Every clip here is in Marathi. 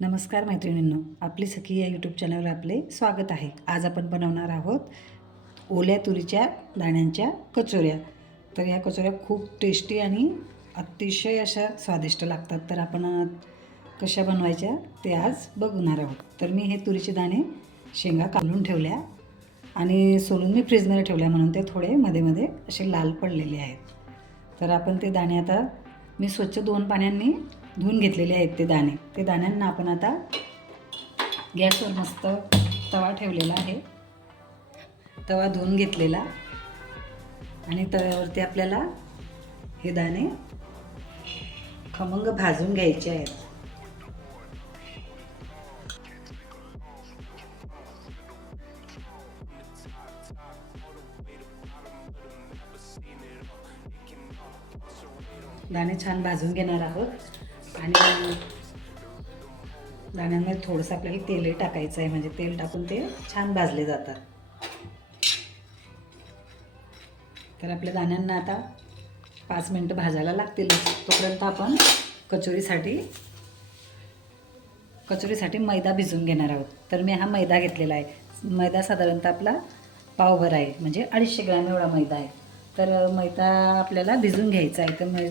नमस्कार मैत्रिणींनो आपली सखी या यूट्यूब चॅनलवर आपले स्वागत आहे. आज आपण बनवणार आहोत ओल्या तुरीच्या दाण्यांच्या कचोऱ्या. तर या कचोऱ्या खूप टेस्टी आणि अतिशय अशा स्वादिष्ट लागतात. तर आपण कशा बनवायच्या ते आज बघणार आहोत. तर मी हे तुरीचे दाणे शेंगा काढून ठेवल्या आणि सोलून मी फ्रीजमध्ये ठेवल्या म्हणून ते थोडे मध्ये मध्ये असे लाल पडलेले आहेत. तर आपण ते दाणे आता मी स्वच्छ दोन पाण्यांनी धुवून घेतलेले आहेत ते दाणे. ते दाण्यांना आपण आता गॅसवर मस्त तवा ठेवलेला आहे. तवा धुवून घेतलेला. आणि तव्यावरती आपल्याला हे दाणे खमंग भाजून घ्यायचे आहेत. दाणे छान भाजून घेणार आहोत. आणि दाण्यांमध्ये थोडंसं आपल्याला तेलही टाकायचं आहे. म्हणजे तेल टाकून ते छान भाजले जातात. तर आपल्या दाण्यांना आता पाच मिनटं भाजायला लागतीलच. तोपर्यंत आपण कचोरीसाठी कचोरीसाठी मैदा भिजवून घेणार आहोत. तर मी हा मैदा घेतलेला आहे. मैदा साधारणतः आपला पावभर आहे. म्हणजे अडीचशे ग्रॅम एवढा मैदा आहे. तर मैदा आपल्याला भिजून घ्यायचा आहे. तर मै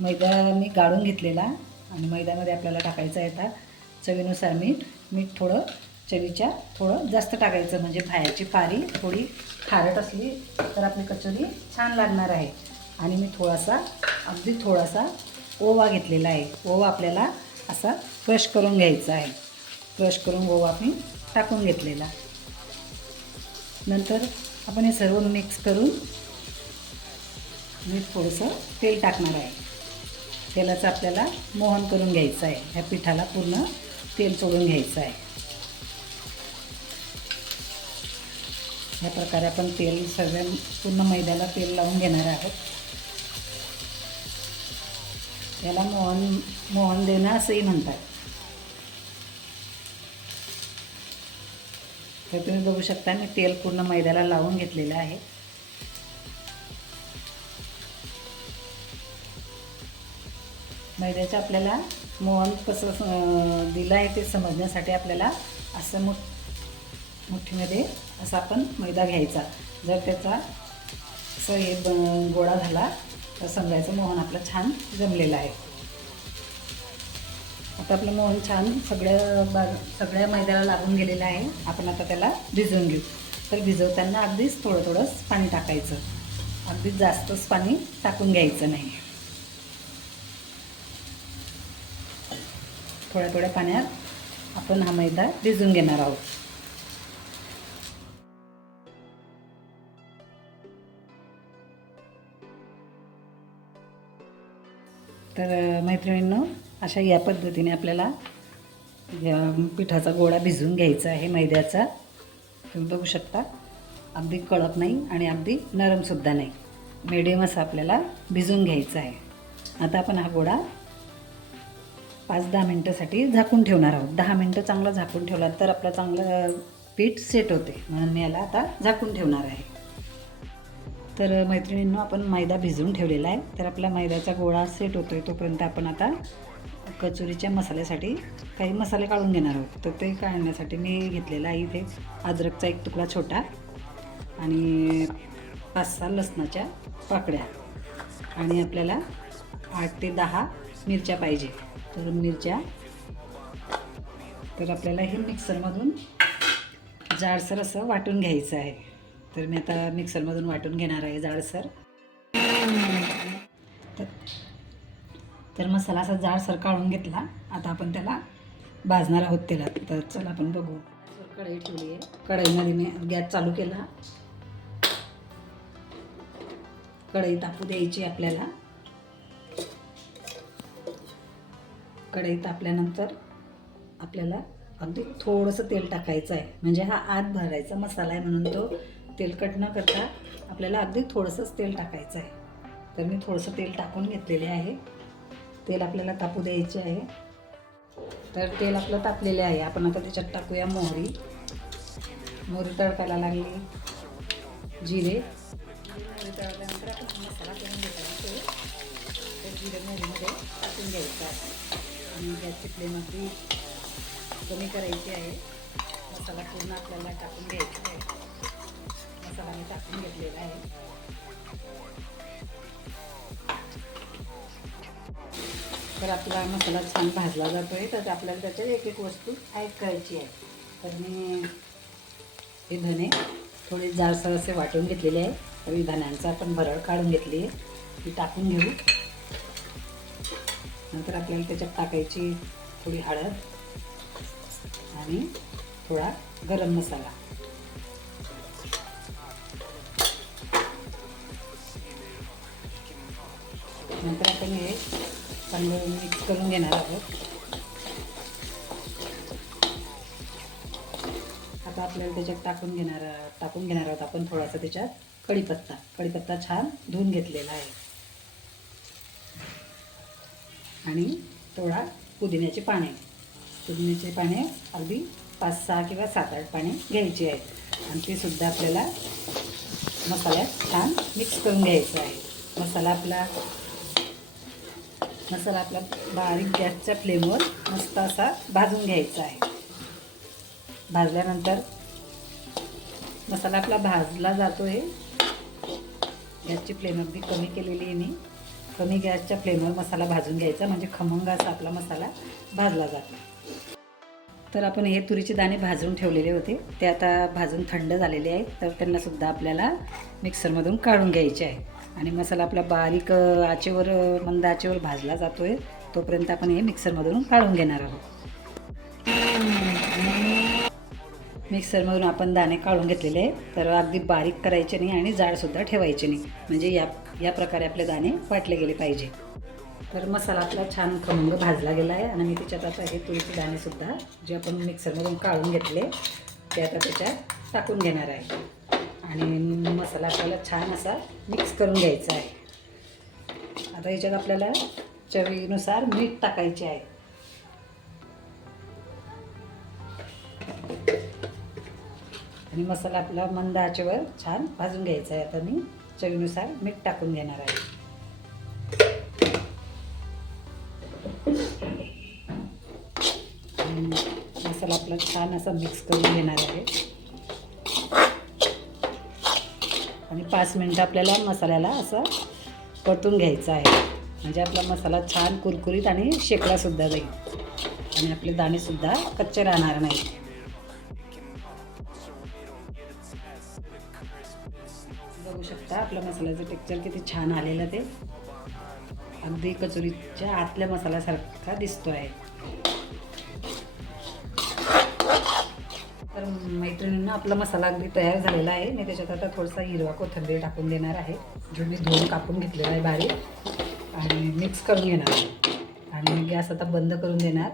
मैदा मी गाळून घेतलेला. आणि मैद्यामध्ये आपल्याला टाकायचं येतात चवीनुसार मीठ. मीठ थोडं चवीच्या थोडं जास्त टाकायचं म्हणजे खायची पारी थोडी खारट असली तर आपली कचोरी छान लागणार आहे. आणि मी थोडासा अगदी थोडासा ओवा घेतलेला आहे. ओवा आपल्याला असा क्रश करून घ्यायचा आहे. क्रश करून ओवा मी टाकून घेतलेला. नंतर आपण हे सर्व मिक्स करून मी थोडंसं तेल टाकणार आहे. तेलाचं आपल्याला मोहन करून घ्यायचं आहे. ह्या पिठाला पूर्ण तेल सोडून घ्यायचं आहे. या प्रकारे आपण तेल सगळ्या पूर्ण मैद्याला तेल लावून घेणार आहोत. याला मोहन मोहन देणं असंही म्हणतात. तर तुम्ही बघू शकता मी तेल पूर्ण मैद्याला लावून घेतलेलं आहे. मैद्याचं आपल्याला मोहन कसं दिलं आहे ते समजण्यासाठी आपल्याला असं मोठ मुठीमध्ये असा आपण मैदा घ्यायचा. जर त्याचा असं हे ब- गोळा झाला तर समजायचं मोहन आपलं छान जमलेलं आहे. आता आपलं मोहन छान सगळ्या बा सगळ्या मैद्याला लागून गेलेलं आहे. आपण आता त्याला भिजवून घेऊ. तर भिजवताना अगदीच थोडं थोडंच पाणी टाकायचं. अगदीच जास्तच पाणी टाकून घ्यायचं नाही. थोड्या थोड्या पाण्यात आपण हा मैदा भिजून घेणार आहोत. तर मैत्रिणींनो अशा या पद्धतीने आपल्याला या पिठाचा गोळा भिजवून घ्यायचा आहे मैद्याचा. तुम्ही बघू शकता अगदी कळत नाही आणि अगदी नरमसुद्धा नाही. मिडियम असा आपल्याला भिजवून घ्यायचा आहे. आता आपण हा गोळा पाच दहा मिनटासाठी झाकून ठेवणार आहोत. दहा मिनटं चांगलं झाकून ठेवला तर आपलं चांगलं पीठ सेट होते. म्हणून मी याला आता झाकून ठेवणार आहे. तर मैत्रिणींनो आपण मैदा भिजवून ठेवलेला आहे. तर आपला मैद्याचा गोळा सेट होतो आहे तोपर्यंत आपण आता कचोरीच्या मसाल्यासाठी काही मसाले काढून घेणार आहोत. तर ते काढण्यासाठी मी घेतलेला आहे इथे अद्रकचा एक तुकडा छोटा आणि पाच सहा लसणाच्या पाकड्या आणि आपल्याला आठ ते दहा मिरच्या पाहिजे. तर मिरच्या. तर आपल्याला हे मिक्सरमधून जाडसर असं वाटून घ्यायचं आहे. तर मी आता मिक्सरमधून वाटून घेणार आहे जाडसर. तर तर मसाला असा जाडसर काढून घेतला. आता आपण त्याला भाजणार आहोत तेलात. तर चला आपण बघू. कढई ठेवली आहे. कढईमध्ये मी गॅस चालू केला. कढई तापू द्यायची आपल्याला. कढई तापल्यानंतर आपल्याला अगदी थोडंसं तेल टाकायचं आहे. म्हणजे हा आत भरायचा मसाला आहे म्हणून तो तेलकट न करता आपल्याला अगदी थोडंसंच तेल टाकायचं आहे. तर मी थोडंसं तेल टाकून घेतलेले आहे. तेल आपल्याला तापू द्यायचे आहे. तर तेल आपलं तापलेले आहे. आपण आता त्याच्यात टाकूया मोहरी. मोहरी तडकायला लागली. जिरे. मोहरी तळल्यानंतर आपण मसाला करून घेतला जिरे मोहरीमध्ये टाकून घ्यायचं आहे. आणि गॅसची फ्लेम अगदी कमी करायची आहे. मसाला पूर्ण आपल्याला टाकून घ्यायचा आहे. मसाला मी टाकून घेतलेला आहे. तर आपला मसाला छान भाजला जातो आहे तर आपल्याला त्याच्यात एक एक वस्तू ॲड करायची आहे. तर मी हे धने थोडे जाडसर असे वाटून घेतलेले आहे. तर मी धन्यांचा आपण भरड काढून घेतली आहे. ती टाकून घेऊ. नंतर आपल्याला त्याच्यात टाकायची थोडी हळद आणि थोडा गरम मसाला. नंतर आपण हे चांगलं मिक्स करून घेणार आहोत. आता आपल्याला त्याच्यात टाकून घेणार टाकून घेणार आहोत आपण थोडासा त्याच्यात कढीपत्ता. कढीपत्ता छान धुवून घेतलेला आहे. आणि थोडा पुदिन्याचे पाने. पुदिन्याचे पाने अगदी पाच सहा किंवा सात आठ पाने घ्यायची आहेत. आणि ते सुद्धा आपल्याला मसाल्यात छान मिक्स करून घ्यायचं आहे. मसाला आपला मसाला आपला बारीक गॅसच्या फ्लेमवर मस्त असा भाजून घ्यायचा आहे. भाजल्यानंतर मसाला आपला भाजला जातो आहे गॅसची फ्लेम अगदी कमी केलेली आहे मी. कमी गॅसच्या फ्लेमवर मसाला भाजून घ्यायचा म्हणजे खमंग असा आपला मसाला भाजला जातो. तर आपण हे तुरीचे दाणे भाजून ठेवलेले होते. ते आता भाजून थंड झालेले आहेत तर त्यांनासुद्धा आपल्याला मिक्सरमधून काढून घ्यायचे आहे. आणि मसाला आपला बारीक आचेवर मंद आचेवर भाजला जातो आहे तोपर्यंत आपण हे मिक्सरमधून काढून घेणार आहोत. मिक्सरमधून आपण दाणे काढून घेतलेले तर अगदी बारीक करायचे नाही आणि जाडसुद्धा ठेवायचे नाही. म्हणजे या या प्रकारे आपले दाणे वाटले गेले पाहिजे. तर मसाला आपला छान खमंग भाजला गेला आहे आणि मी त्याच्यात आता हे तुरीचे दाणेसुद्धा जे आपण मिक्सरमधून काढून घेतले ते आता त्याच्यात टाकून घेणार आहे. आणि मसाला आपल्याला छान असा मिक्स करून घ्यायचा आहे. आता याच्यात आपल्याला चवीनुसार मीठ टाकायचे आहे. आणि मसाला आपला मंद आचेवर छान भाजून घ्यायचा आहे. आता मी चवीनुसार मीठ टाकून घेणार आहे. आणि मसाला आपला छान असा मिक्स करून घेणार आहे. आणि पाच मिनटं आपल्याला मसाल्याला असं परतून घ्यायचं आहे. म्हणजे आपला मसाला छान कुरकुरीत आणि शेकडासुद्धा जाईल. आणि आपले दाणेसुद्धा कच्चे राहणार नाहीत. शकता आपलं मसाल्याचं टेक्चर किती छान आलेलं ते. अगदी कचोरीच्या आतल्या मसाल्यासारखा दिसतो आहे तर मैत्रिणींना आपला मसाला अगदी तयार झालेला आहे. मी त्याच्यात आता थोडासा हिरवा कोथंबीर टाकून देणार आहे. जो मी धुवून कापून घेतलेला आहे बारीक. आणि मिक्स करून घेणार आहे. आणि गॅस आता बंद करून देणार.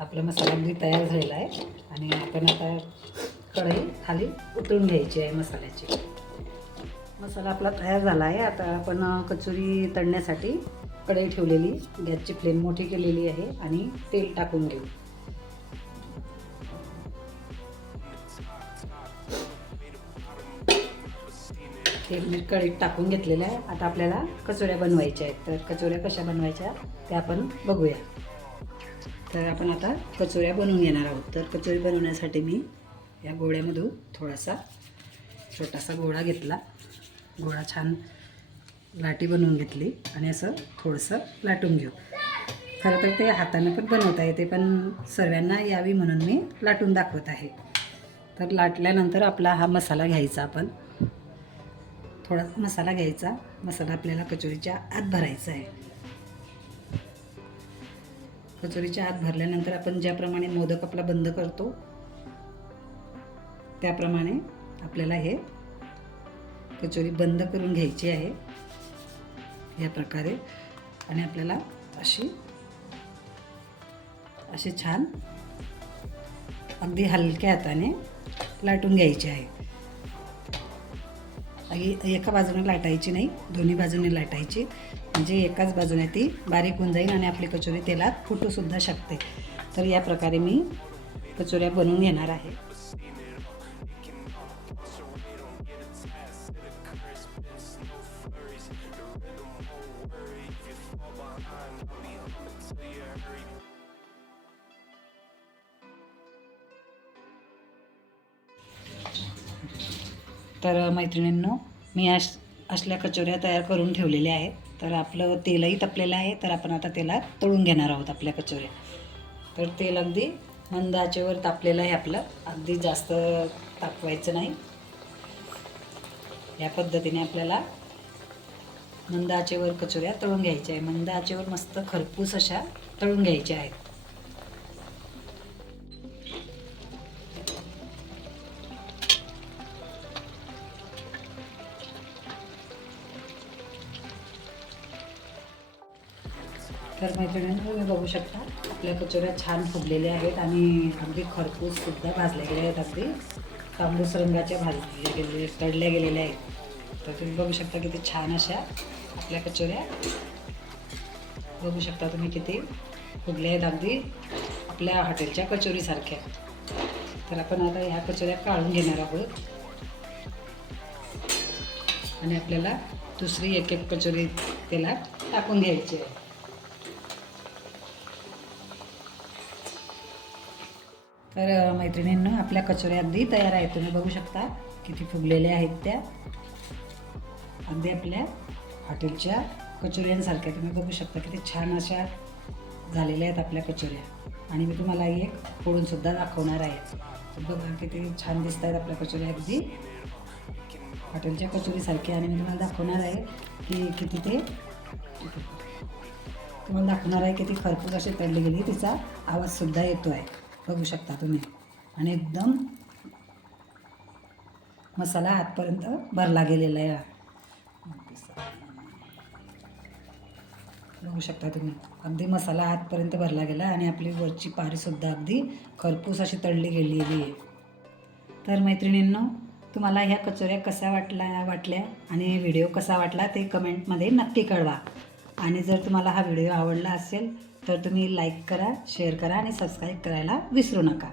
आपला मसाला अगदी तयार झालेला आहे. आणि आपण आता कढई खाली उतरून घ्यायची आहे मसाल्याची. मसाला आपला तयार झाला आहे. आता आपण कचोरी तळण्यासाठी कढई ठेवलेली. गॅसची फ्लेम मोठी केलेली आहे आणि तेल टाकून घेऊ. तेल मी कढईत टाकून घेतलेलं आहे. आता आपल्याला कचोऱ्या बनवायच्या आहेत. तर कचोऱ्या कशा बनवायच्या त्या आपण बघूया. तर आपण आता कचोऱ्या बनवून घेणार आहोत. तर कचोरी बनवण्यासाठी मी या गोळ्यामधून थोडासा छोटासा गोळा घेतला. गोळा छान लाटी बनवून घेतली आणि असं थोडंसं लाटून घेऊ. खरं तर ते हाताने पण बनवता येते पण सर्वांना यावी म्हणून मी लाटून दाखवत आहे. तर लाटल्यानंतर आपला हा मसाला घ्यायचा आपण. थोडा मसाला घ्यायचा. मसाला आपल्याला कचोरीच्या आत भरायचा आहे. कचोरीच्या आत भरल्यानंतर आपण ज्याप्रमाणे मोदक आपला बंद करतो त्याप्रमाणे आपल्याला हे कचोरी बंद करून घ्यायची आहे. या प्रकारे. आणि आपल्याला अशी अशी छान अगदी हलक्या हाताने लाटून घ्यायची आहे. एका बाजूने लाटायची नाही दोन्ही बाजूने लाटायची. म्हणजे एकाच बाजूने ती बारीक होऊन जाईल आणि आपली कचोरी तेलात फुटूसुद्धा शकते. तर या प्रकारे मी कचोऱ्या बनवून घेणार आहे. तर मैत्रिणींनो मी अश असल्या कचोऱ्या तयार करून ठेवलेल्या आहेत. तर आपलं तेलही तपलेलं आहे. तर आपण आता तेलात तळून घेणार आहोत आपल्या कचोऱ्या. तर तेल अगदी मंद आचेवर तापलेलं आहे आपलं. अगदी जास्त तापवायचं नाही. या पद्धतीने आपल्याला मंद आचेवर कचोऱ्या तळून घ्यायच्या आहे मंद आचेवर मस्त खरपूस अशा तळून घ्यायच्या आहेत. तर मैत्रिणींनो तुम्ही बघू शकता आपल्या कचोऱ्या छान फुगलेल्या आहेत आणि अगदी खरपूस सुद्धा भाजल्या गेल्या आहेत अगदी. तांबूस रंगाच्या भाजल्या गेले तळल्या गेलेल्या आहेत. तर तुम्ही बघू शकता किती छान अशा आपल्या कचोऱ्या. बघू शकता तुम्ही किती फुगल्या आहेत अगदी आपल्या हॉटेलच्या कचोरीसारख्या. तर आपण आता ह्या कचोऱ्या काढून घेणार आहोत. आणि आपल्याला दुसरी एक एक कचोरी त्याला टाकून घ्यायची आहे. तर मैत्रिणींना आपल्या कचोऱ्या अगदी तयार आहेत. तुम्ही बघू शकता किती फुगलेल्या आहेत त्या. अगदी आपल्या हॉटेलच्या कचोऱ्यांसारख्या. तुम्ही बघू शकता किती छान अशा झालेल्या आहेत आपल्या कचोऱ्या. आणि मी तुम्हाला एक फोडूनसुद्धा दाखवणार आहे. तर बघा किती छान दिसत आहेत आपल्या कचोऱ्या अगदी. हॉटेलच्या कचोरीसारख्या. आणि मी तुम्हाला दाखवणार आहे की किती ते तुम्हाला दाखवणार आहे किती खरपूस अशी तळली गेली. तिचा आवाजसुद्धा येतो आहे बघू शकता तुम्ही. आणि एकदम मसाला आतपर्यंत भरला गेलेला आहे बघू शकता तुम्ही. अगदी मसाला आतपर्यंत भरला गेला आणि आपली वरची पारीसुद्धा अगदी खरपूस अशी तळली गेलेली आहे. तर मैत्रिणींनो तुम्हाला ह्या कचोऱ्या कशा वाटल्या वाटल्या आणि व्हिडिओ कसा वाटला ते कमेंटमध्ये नक्की कळवा. आणि जर तुम्हाला हा व्हिडिओ आवडला असेल तर तुम्ही लाईक करा शेअर करा आणि सबस्क्राईब करायला विसरू नका.